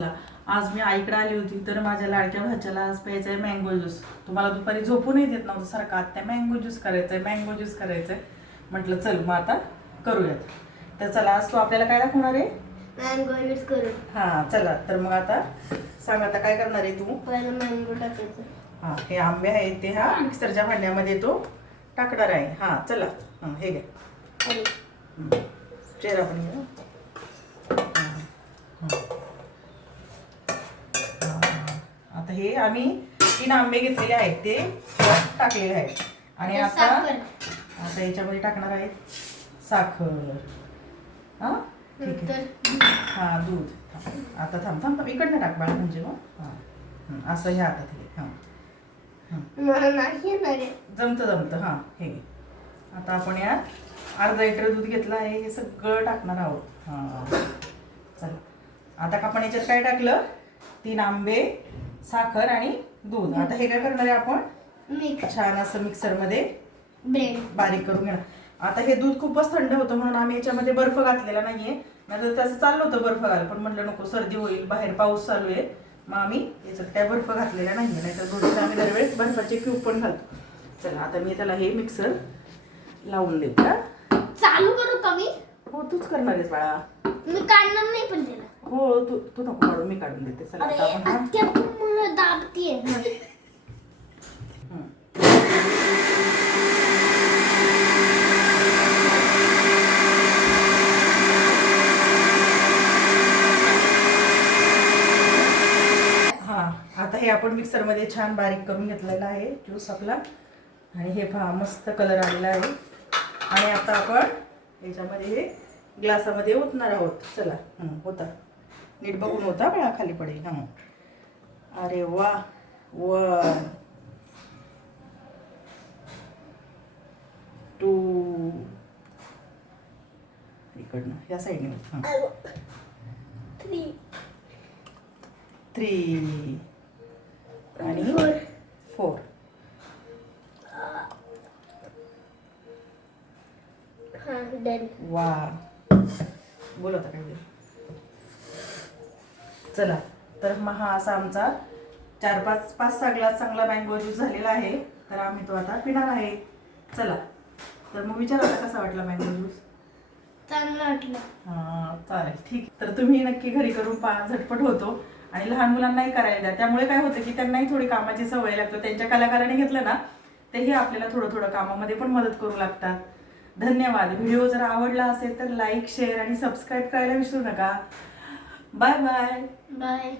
आज मी आईकडे आली होती तर माझ्या लाडक्या भाच्याला आज प्यायचा आहे मँगो ज्यूस. तुम्हाला दुपारी झोपूनही देत नव्हतं सारखं आत्या मँगो ज्यूस करायचंय मँगो ज्यूस करायचंय. म्हटलं चल मग आता करूयात. तर चला आज तू आपल्याला काय दाखवणार आहे? मँगो ज्यूस करू. हां चला तर मग आता सांग आता काय करणार आहे तू? पहिलं मँगो टाकायचं. हां हे आंबे आहेत ते हा मिक्सरच्या भांड्यामध्ये तो टाकणार आहे. हां चला हां हे घे अरे चेहरा पण घे. आता हे आम्ही 3 आंबे घेतलेले आहेत ते टाकलेले आहेत आणि आता आता याच्यामध्ये टाकणार आहे साखर. हां ठीक आहे. हां दूध. आता थांब थांब थांब इकडनं टाक बाळा म्हणजे मग हां असं ह्या हातात घे. हां मला नाही येणार आहे. जमतं हां हे घे. आता आपण यात अर्धा लिटर दूध घेतलं आहे हे सगळं टाकणार आहोत. हां चला आता आपण याच्यात काय टाकलं? 3 आंबे साखर आणि दूध. आता हे काय करणार आहे आपण? मिक्स छान असं मिक्सरमध्ये ब्लेंड बारीक करून घेणार. आता हे दूध खूपच थंड होतं म्हणून आम्ही याच्यामध्ये बर्फ घातलेला नाहीये. नाहीतर त्याचं चाललं होतं बर्फ घाल पण म्हटलं नको सर्दी होईल बाहेर पाऊस चालू आहे मग आम्ही याच्यात काय बर्फ घातलेला नाहीये. नाहीतर थोडंसं आम्ही दरवेळेस बर्फाचे क्यूब पण घालतो. चला आता मी त्याला हे मिक्सर लावून देते. चालू करू का मी? हो तूच करणार आहेस बाळा. मी काढणार नाही पण त्याला. हो तू तू नको काढून मी काढून देते. चला अरे आता आपण आत्या तू मला दाबतीये. आता हे आपण मिक्सरमध्ये छान बारीक करून घेतलेला आहे ज्यूस आपला. आणि हे पहा मस्त कलर आलेला आहे. आणि आता आपण याच्यामध्ये हे ग्लासामध्ये ओतणार आहोत. चला होता नीट बघून होता बळा खाली पडेल. हां अरे वा 1 2 इकडनं या साईडने. हां 3 3 आणि 4 हां डन. वा बोलता काय चला तर मग हा असा आमचा 4-5-6 ग्लास चांगला मँगो ज्यूस झालेला आहे. तर आम्ही तो आता पिणार आहे. चला तर मग विचार आता कसा वाटला मँगो ज्यूस? चांगलं वाटलं. हां चालेल ठीक. तर तुम्ही नक्की घरी करून पहा झटपट होतो आणि लहान मुलांनाही करायला द्या. त्यामुळे काय होतं की त्यांनाही थोडी कामाची सवय लागते. त्यांच्या कलाकाराने घेतलं ना तेही आपल्याला थोडं थोडं कामामध्ये पण मदत करू लागतात. धन्यवाद. व्हिडिओ जर आवडला असेल तर लाईक शेअर आणि सबस्क्राईब करायला विसरू नका. Bye bye. बाय.